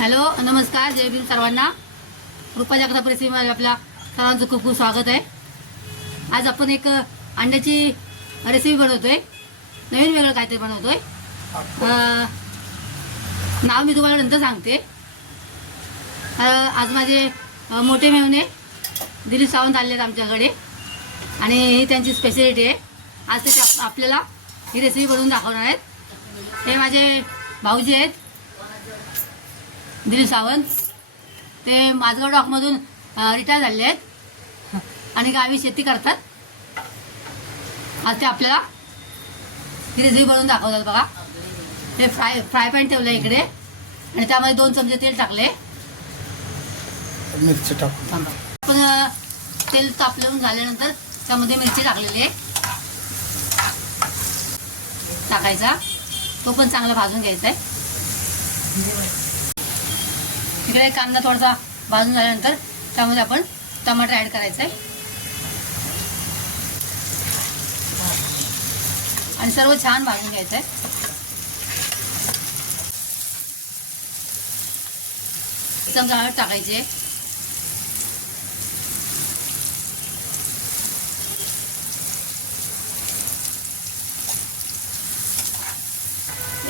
Hello नमस्कार जय भीम सर्वांना. रुपा जागता रेसिपीमध्ये आपल्या सर्वांचं खूप खूप स्वागत आहे. आज आपण एक अंड्याची रेसिपी बनवतोय. नवीन वेगळं काहीतरी बनवतोय. नाव मी तुम्हाला नंतर सांगते. आज माझे मोठे मेहने दिलीप सावंत आले आहेत आमच्याकडे. आणि ही त्यांची स्पेशालिटी आहे. आज ते आपल्याला ही रेसिपी बनवून दाखवणार आहेत. हे माझे भाऊजी आहेत. दिलीप सावंत. ते माझगाव डॉकमधून रिटायर झालेले आहेत. आणि गावी शेती करतात. आज ते आपल्याला ही रेसिपी बनवून दाखवतात बघा. ते फ्राय फ्राय पॅन ठेवलं इकडे. आणि त्यामध्ये दोन चमचे तेल टाकले. मिरची टाकून. थांबा. आपण तेल तापलवून झाल्यानंतर त्यामध्ये मिरची टाकलेली आहे. टाकायचा. तो पण चांगला भाजून घ्यायचा आहे. इकडे कांदा थोडासा भाजून झाल्यानंतर त्यामध्ये आपण टमाटर ॲड करायचं आहे आणि सर्व छान भाजून घ्यायचं आहे चमचा हळद टाकायची आहे.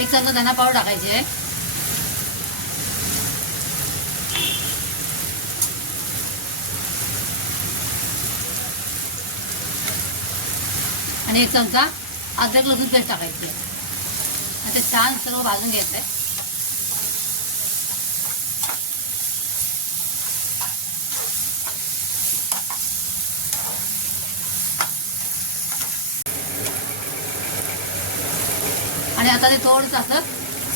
एक चमचा धना पावडर टाकायची आहे. आणि एक चमचा अद्रक लसूण पेस्ट टाकायची आणि ते छान सर्व भाजून घ्यायचं आहे आणि आता ते थोडंसं असं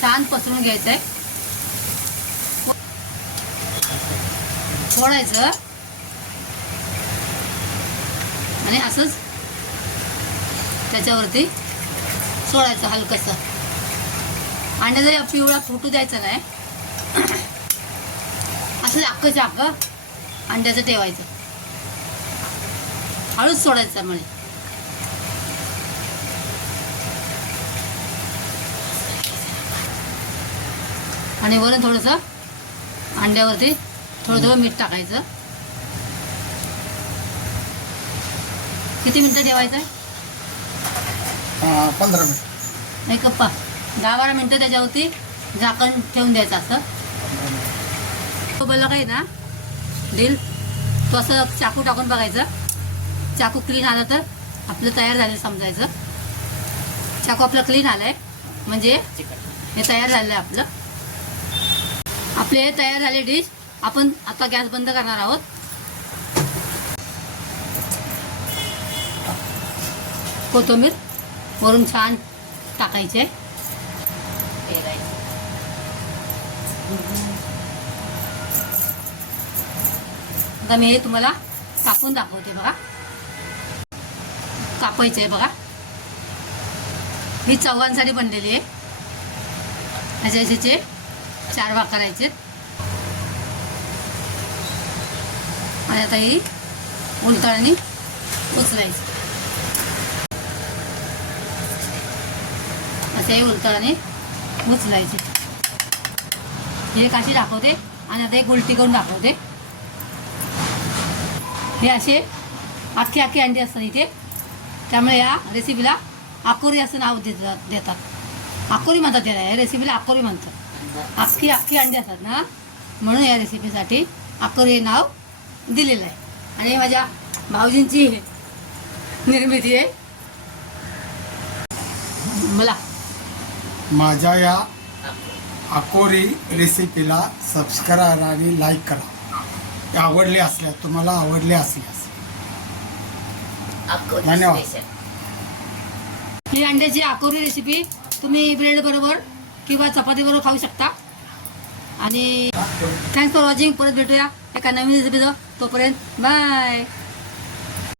छान पसरून घ्यायचं आहे फोडायचं. आणि असंच त्याच्यावरती सोडायचं हलकंसं. अंड्याचा पिवळा फुटू द्यायचा नाही असं अख्खं चाकं अंड्याचं ठेवायचं. हळूच सोडायचं म्हणे आणि वरून थोडंसं अंड्यावरती थोडं थोडं मीठ टाकायचं. किती मिनटं ठेवायचं? आहे पंधरा मिनिट. नाही कप्पा दहा बारा मिनटं त्याच्यावरती झाकण ठेवून द्यायचं असं. तो बोलला काही ना दिल तो असं चाकू टाकून बघायचं. चाकू क्लीन आला तर आपलं तयार झालं समजायचं. चाकू आपलं क्लीन आलाय. म्हणजे हे तयार झालं आहे आपलं. आपले हे तयार झाले डिश आपण आता गॅस बंद करणार आहोत. कोथिंबीर वरून छान टाकायचे. आता मी हे तुम्हाला कापून दाखवते बघा. कापायचं आहे बघा. ही चव्हाणसाठी बनलेली आहे. ह्याच्या ह्याचे चार भाग करायचे आणि आता ही उलटाळणी उचलायची. असे उलटाने उचलायचे. हे एक अशी दाखवते आणि आता एक उलटी करून दाखवते. हे असे अख्खे अख्खे अंडे असतात इथे. त्यामुळे या रेसिपीला आकोरी असं नाव देतात देतात. आकोरी म्हणतात त्याला. या रेसिपीला आकोरी म्हणतात. अख्खी अख्खी अंडी असतात ना? म्हणून या रेसिपीसाठी आकोरी हे नाव दिलेलं आहे. आणि हे माझ्या भाऊजींची निर्मिती आहे. मला माझ्या या अकोरी रेसिपीला सबस्क्राईब आणि लाईक करा. आवडले असल्यास तुम्हाला आवडले असल्यास. धन्यवाद. ही अंड्याची आकोरी रेसिपी तुम्ही ब्रेड बरोबर किंवा चपाती बरोबर खाऊ शकता. आणि थँक्स फॉर वॉचिंग परत भेटूया एका नवीन रेसिपीचं तोपर्यंत बाय